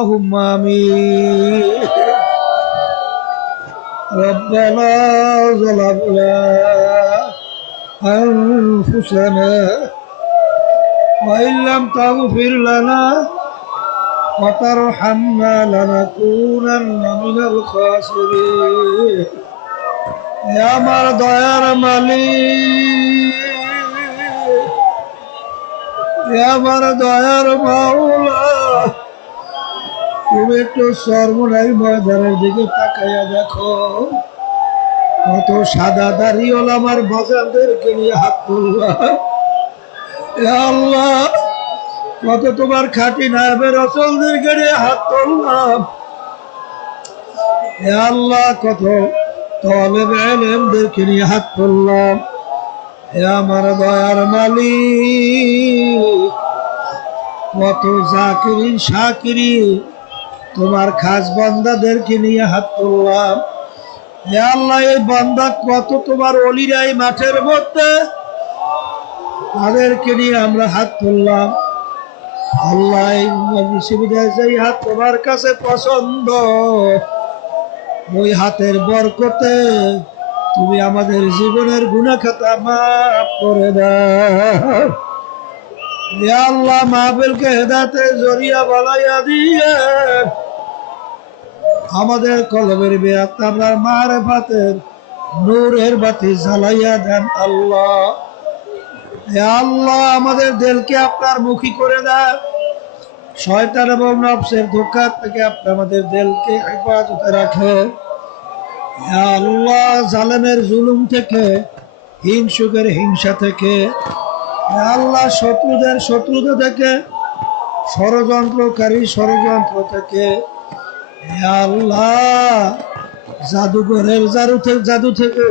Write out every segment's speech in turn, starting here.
اللهم آمين ربنا ظلمنا أنفسنا وإن لم تغفر لنا وترحمنا لنكونن من الخاسرين يا আমার দয়ার মালিক আমার দয়ার মাওলা তুমি একটু সর্বনাই ময়দানের দিকে তাকাইয়া দেখো কত সাদা দাড়িওয়ালা আমার বাজারদেরকে নিয়ে হাত তুললাম আল্লাহ কত তোমার খাঁটি নায়েবের রসুলদেরকে নিয়ে হাত তুললাম আল্লাহ কত তালেব ইলমদেরকে নিয়ে হাত তুললাম আমার দয়ার মালিক কত জাকিরিন শাকিরিন তোমার খাস বান্দাদেরকে নিয়ে হাত তুললাম আল্লাহ এই বান্দা কত তোমার অলিরাই মাঠের মধ্যে তাদেরকে নিয়ে আমরা হাত তুললাম আল্লাহ এই হাত তোমার কাছে পছন্দ ওই হাতের বরকতে তুমি আমাদের জীবনের গুনাহ খাতা মাফ করে দাও ইয়া আল্লাহ মাহফিলকে হেদায়েতের জরিয়া বানাইয়া দিয়ে আমাদের কলবের বেয়াত আপনার মারিফাতের নূরের বাতি জ্বালাইয়া দেন আল্লাহ ইয়া আল্লাহ আমাদের দিলকে আপনার মুখী করে দেন শয়তান এবং নফসের ধোঁকা থেকে আপনি আমাদের দিলকে হেফাজতে রাখেন ইয়া আল্লাহ জালেমের জুলুম থেকে হিংসুকের হিংসা থেকে ইয়া আল্লাহ শত্রুদের শত্রুতা থেকে ষড়যন্ত্রকারী ষড়যন্ত্র থেকে ইয়া আল্লাহ জাদুঘরের জাদু থেকে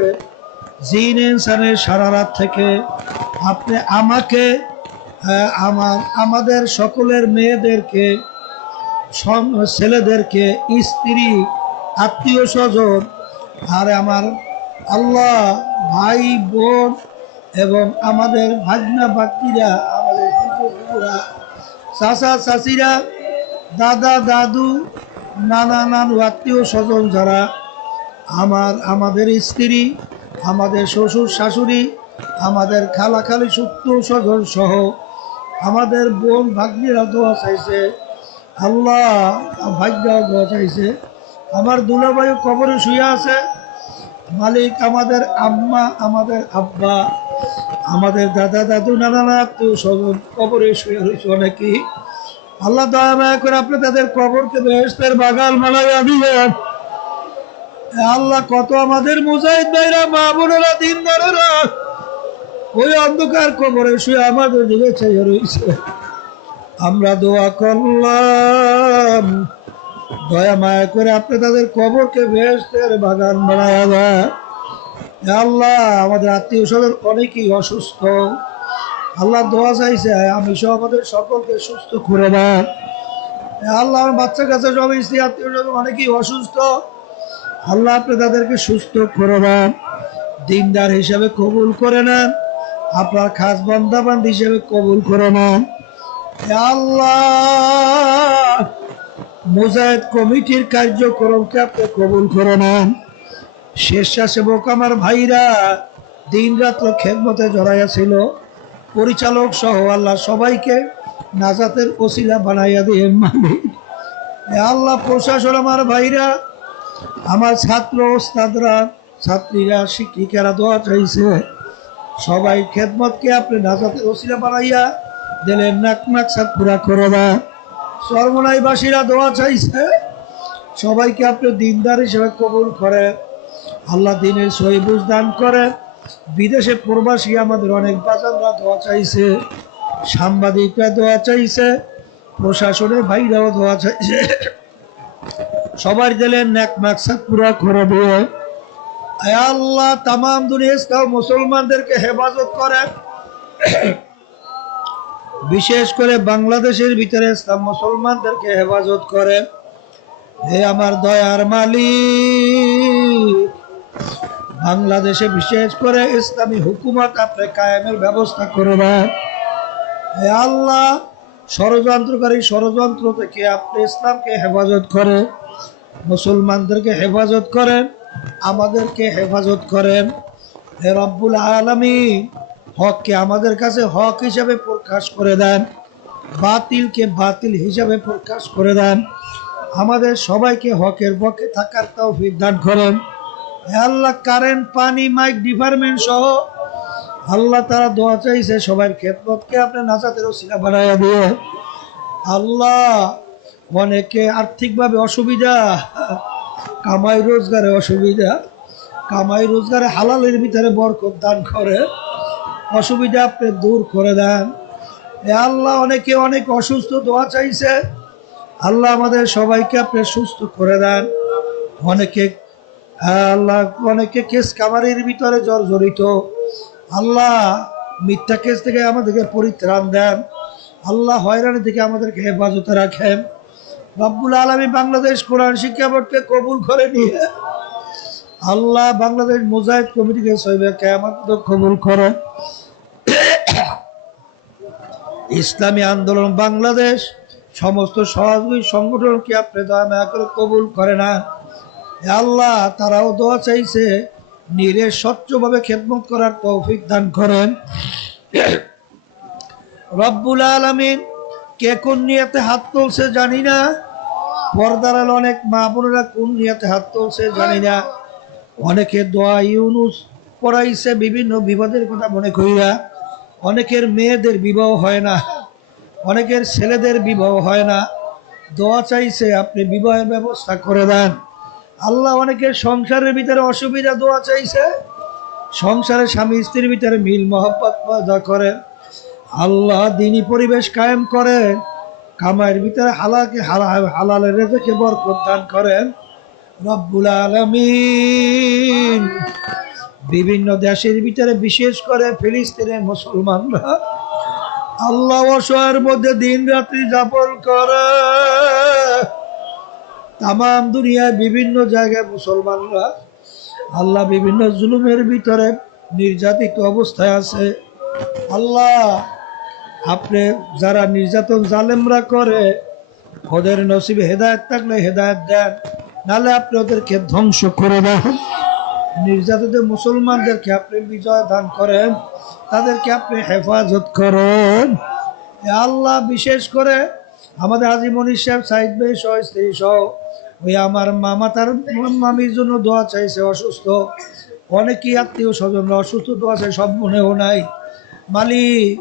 জিন ইনসানের শারারাত থেকে আপনি আমাকে আমাদের সকলের মেয়েদেরকে ছেলেদেরকে স্ত্রী আত্মীয় স্বজন আর আমার আল্লাহ ভাই বোন এবং আমাদের ভাগনা ভাগ্নিরা আমাদের চাচা চাচিরা দাদা দাদু নানা নানু আত্মীয় স্বজন যারা আমাদের স্ত্রী আমাদের শ্বশুর শাশুড়ি আমাদের খালা খালি সুত্র স্বজন সহ আমাদের বোন ভাগ্নিরা দোয়া চাইছে আল্লাহ ভাগ্যরাও দোয়া চাইছে আমার দুলাভাই কবরে শুয়ে আছে মালিক আমাদের আম্মা আমাদের আব্বা আমাদের দাদা দাদু নানা আত্মীয় স্বজন কবরে শুয়ে রয়েছে অনেকেই আল্লাহ দয়া মায়া করে আপনি তাদের কবরকে বেহেশতের বাগান বানাইয়া দিবেন আল্লাহ কত আমাদের মুজাহিদ ভাইরা মা বোনেরা দিনদারেরা ওই অন্ধকার কবরে শুয়ে আমাদের দিকে চাইয়া রয়েছে আমরা দোয়া করলাম দয়া মায়া করে আপনি তাদের কবরকে বেহেশতের বাগান বানায়া দেন আল্লাহ আমাদের আত্মীয় স্বজন অনেকেই অসুস্থ আল্লাহ দোয়া চাইছে আমি সহ আমাদের সকলকে সুস্থ করে দেন আল্লাহ আমার বাচ্চা কাছে সব স্ত্রী আত্মীয় স্বজন অনেকেই অসুস্থ আল্লাহ আপনি তাদেরকে সুস্থ করে দেন দিনদার হিসাবে কবুল করে নেন আপনার খাস বান্দাবান্দ হিসেবে কবুল করে নেন আল্লাহ মুজাহিদ কমিটির কার্যক্রমকে আপনি কবুল করে নেন স্বেচ্ছাসেবক আমার ভাইরা দিন রাত্র খেদমতে জড়াইয়া ছিল পরিচালক সহ আল্লাহ সবাইকে নাজাতের ওসিলা বানাইয়া দিয়ে মালিক আল্লাহ প্রশাসন আমার ভাইরা আমার ছাত্র ওস্তাদরা ছাত্রীরা শিক্ষিকারা দোয়া চাইছে সবাই খেদমতকে আপনি নাজাতের ওসিলা বানাইয়া দিলেন নাক মাকসাদ পুরা করে দেন সর্বনাইবাসীরা দোয়া চাইছে সবাইকে আপনি দিনদার হিসেবে কবুল করেন আল্লাহ দিনের সহি বুঝ দান করেন বিদেশে প্রবাসী আমাদের অনেক বাজাররা দোয়া চাইছে সাংবাদিকরা দোয়া চাইছে প্রশাসনের ভাইরাও দোয়া চাইছে সবার দিলেন নেক মাকসাদ পুরা করে দিয়ে আল্লাহ তামাম দুনিয়া ইসলাম মুসলমানদেরকে হেফাজত করেন বিশেষ করে বাংলাদেশের ভিতরে ইসলাম মুসলমানদেরকে হেফাজত করেন হে আমার দয়ার মালিক বাংলাদেশে বিশেষ করে ইসলামী হুকুমত আপনি কায়েমের ব্যবস্থা করে দেন হে আল্লাহ ষড়যন্ত্রকারী ষড়যন্ত্র থেকে আপনি ইসলামকে হেফাজত করেন, মুসলমানদেরকে হেফাজত করেন, আমাদেরকে হেফাজত করেন। হে রব্বুল আলামিন, হককে আমাদের কাছে হক হিসাবে প্রকাশ করে দেন, বাতিলকে বাতিল হিসাবে প্রকাশ করে দেন। আমাদের সবাইকে হকের পক্ষে থাকার তৌফিক দান করেন। হে আল্লাহ, কারেন্ট, পানি, মাইক ডিপার্টমেন্ট সহ আল্লাহ তারা দোয়া চাইছে, সবার খেদমতকে আপনি নাজাতের ওসিলা বানাইয়া দিয়ে। আল্লাহ, অনেকে আর্থিকভাবে অসুবিধা, কামাই রোজগারে অসুবিধা, কামাই রোজগারে হালালের ভিতরে বরকত দান করে, অসুবিধা আপনি দূর করে দেন। এ আল্লাহ, অনেকে অনেক অসুস্থ, দোয়া চাইছে, আল্লাহ আমাদের সবাইকে আপনি সুস্থ করে দেন। অনেকে আল্লাহ, অনেকে কেস কামারির ভিতরে জর্জরিত, আল্লাহ মিথ্যা কেস থেকে আমাদেরকে পরিত্রাণ দেন। আল্লাহ, হয়রানি থেকে আমাদেরকে হেফাজতে রাখেন। রব্বুল আলামিন বাংলাদেশ কোরআন শিক্ষা বোর্ডকে কবুল করে নিয়ে আল্লাহ বাংলাদেশ মুজাহিদ কমিটিকে সহিবে কিয়ামত কবুল করেন। ইসলামী আন্দোলন বাংলাদেশ সমস্ত সহযোগী সংগঠনকে আপনি দয়া মায়া করে কবুল করে না। আল্লাহ, তারাও দোয়া চাইছে, নিরের স্বচ্ছভাবে খেদমত করার তৌফিক দান করেন। রব্বুল আলামিন, কে কোন নিয়তে হাত তুলছে জানি না, পর্দার আলো অনেক মা বোনেরা কোন নিয়তে হাত তুলছে জানি না। অনেকে দোয়া ইউনুস পড়াইছে বিভিন্ন বিপদের কথা মনে করিয়া। অনেকের মেয়েদের বিবাহ হয় না, অনেকের ছেলেদের বিবাহ হয় না, দোয়া চাইছে আপনি বিবাহের ব্যবস্থা করে দেন। আল্লাহ, অনেকের সংসারের ভিতরে অসুবিধা, দোয়া চাইছে, সংসারে স্বামী স্ত্রীর ভিতরে মিল মহব্বত পয়দা করেন। আল্লাহ, দিনী পরিবেশ কায়েম করেন, কামাইয়ের ভিতরে হালালের রেজেকে বরকত দান করেন। রব্বুল আলামিন, বিভিন্ন দেশের ভিতরে বিশেষ করে ফিলিস্তিনের মুসলমানরা আল্লাহ অসহায়ের মধ্যে দিন রাত্রি যাপন করে। তাম দুনিয়ায় বিভিন্ন জায়গায় মুসলমানরা আল্লাহ বিভিন্ন জুলুমের ভিতরে নির্যাতিত অবস্থায় আছে। আল্লাহ, আপনি যারা নির্যাতন জালেমরা করে, ওদের নসিবে হেদায়েত থাকলে হেদায়েত দেন, নাহলে আপনি ওদেরকে ধ্বংস করে দেন। নির্যাতিত মুসলমানদেরকে আপনি বিজয় দান করেন, তাদেরকে আপনি হেফাজত করেন। আল্লাহ, বিশেষ করে আমাদের হাজী মনির সাহেব, সাইদ ভাই সহ স্ত্রী সহ ওই আমার মামা, তার মামির জন্য দোয়া চাইছে, অসুস্থ। অনেকেই আত্মীয় স্বজনরা অসুস্থ, দোয়া চাই, সব মনেও নাই। মালিক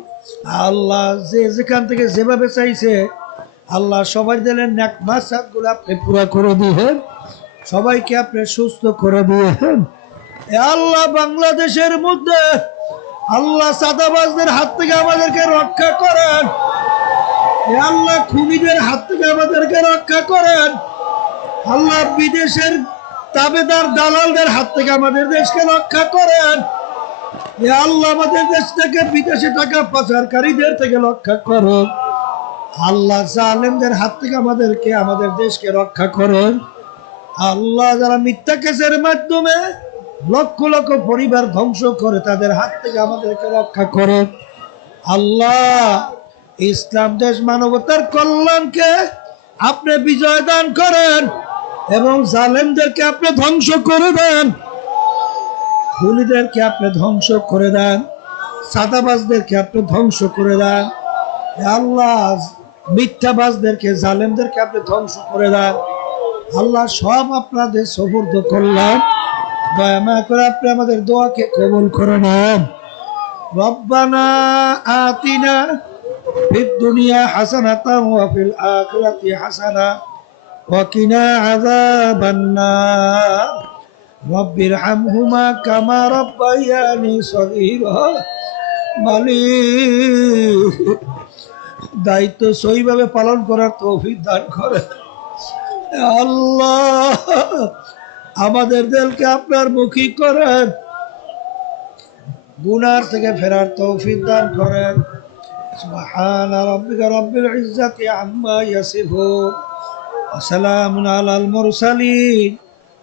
আল্লাহ, যে যেখান থেকে যেভাবে চাইছে আল্লাহ সবাই দিলেন নেক মাসাদগুলো আপনি পুরা করে দিয়েন, সবাইকে আপনি সুস্থ করে দিয়েন। আল্লাহ, বাংলাদেশের মধ্যে আল্লাহ চাঁদাবাজদের হাত থেকে আমাদেরকে রক্ষা করেন। আল্লাহ, খুনিদের হাত থেকে আমাদেরকে রক্ষা করেন। আল্লাহ, বিদেশের তাবেদার দালালদের হাত থেকে আমাদের দেশকে রক্ষা করেন। আল্লাহ, আমাদের দেশ থেকে বিদেশে টাকা পাচারকারীদের থেকে রক্ষা করুন। আল্লাহ, জালেমদের হাত থেকে আমাদেরকে, আমাদের দেশকে রক্ষা করুন। আল্লাহ, যারা মিথ্যা কেসের মাধ্যমে লক্ষ লক্ষ পরিবার ধ্বংস করে, তাদের হাত থেকে আমাদেরকে রক্ষা করুন। আল্লাহ, ইসলাম দেশ মানবতার কল্যাণকে আপনি বিজয় দান করেন এবং জালেমদেরকে আপনি ধ্বংস করে দেন, খুনিদেরকে আপনি ধ্বংস করে দেন, সাদাবাজদেরকে আপনি ধ্বংস করে দেন। আল্লাহ, মিথ্যাবাজদেরকে, জালেমদেরকে আপনি ধ্বংস করে দেন। আল্লাহ, সব আপনাদের সুপুর্দ করলাম, দয়া মায়া করে আপনি আমাদের দোয়াকে কবুল করে নেন। রব্বানা আতিনা ফিদ দুনিয়া হাসানাতাও ওয়া ফিল আখিরাতি হাসানা ওয়া কিনা আযাবান নার। রব্বিরহামহুমা কামা রাব্বায়ানি সগীরা। মালিক, দায়িত্ব সহিভাবে পালন করার তৌফিক দান করেন। আল্লাহ, আমাদের দিলকে আপনার মুখী করেন, গুনার থেকে ফেরার তৌফিক দান করেন। সুবহানা রাব্বিকা রাব্বিল ইজ্জাতি আম্মা ইয়াসিফুন ওয়া সালামুন আলাল মুরসালিন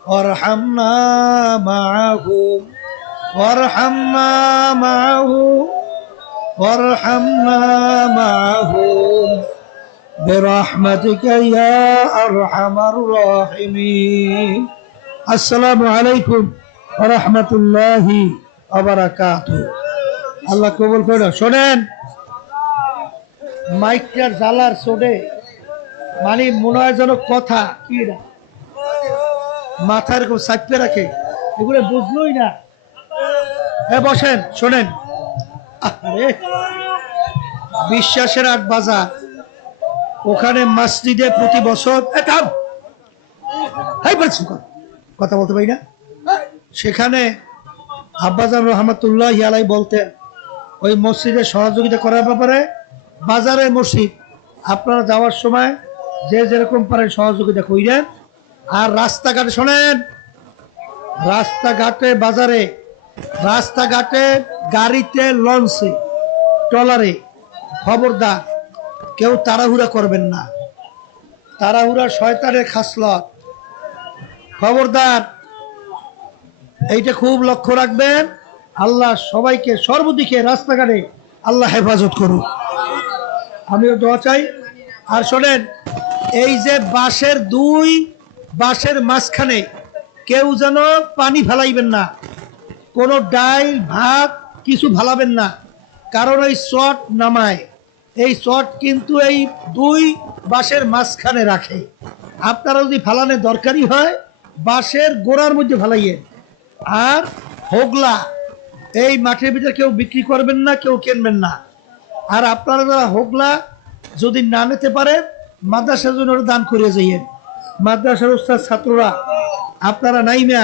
ওয়ারহামনা মাআহুম ওয়ারহামনা মাআহুম وارحمنا معهم برحمتك يا أرحم الراحمين السلام عليكم ورحمة الله وبركاته আল্লাহ কবুল করুন শোনেন মাইকটার জালার চোটে মানে মনে হয় যেন কথা কি না মাথার এরকম চাপতে রাখে এগুলো বুঝলোই না বসেন শোনেন আরে বিশ্বাসের আট বাজার ওখানে মসজিদে প্রতি বছর কথা বলতে পারি না সেখানে আব্বাজান রহমতুল্লাহ আলাই বলতেন ওই মসজিদে সহযোগিতা করার ব্যাপারে বাজারে মসজিদ আপনারা যাওয়ার সময় যে যেরকম পারেন সহযোগিতা করেন আর রাস্তাঘাটে শোনেন রাস্তাঘাটে বাজারে রাস্তাঘাটে গাড়িতে লঞ্চে ট্রলারে খবরদার কেউ তাড়াহুড়া করবেন না তাড়াহুড়া শয়তানের খাসলত খবরদার এইটা খুব লক্ষ্য রাখবেন আল্লাহ সবাইকে সর্বদিকে রাস্তাঘাটে আল্লাহ হেফাজত করুন আমিও দোয়া চাই আর শোনেন এই যে বাঁশের মাঝখানে কেউ যেন পানি ফেলাইবেন না কোনো ডাইল ভাত কিছু ফেলাবেন না কারণ এই চট নামায় এই চট কিন্তু এই দুই বাঁশের মাঝখানে রাখে আপনারা যদি ফালানোর দরকারি হয় বাঁশের গোড়ার মধ্যে ফেলাইয়েন আর হোগলা এই মাঠের ভিতরে কেউ বিক্রি করবেন না কেউ কিনবেন না আর আপনারা যারা হোগলা যদি না নিতে পারে মাদ্রাসার জন্য দান করে যাইয়েন মাদ্রাসার উস্তাদ ছাত্ররা আপনারা নাইমা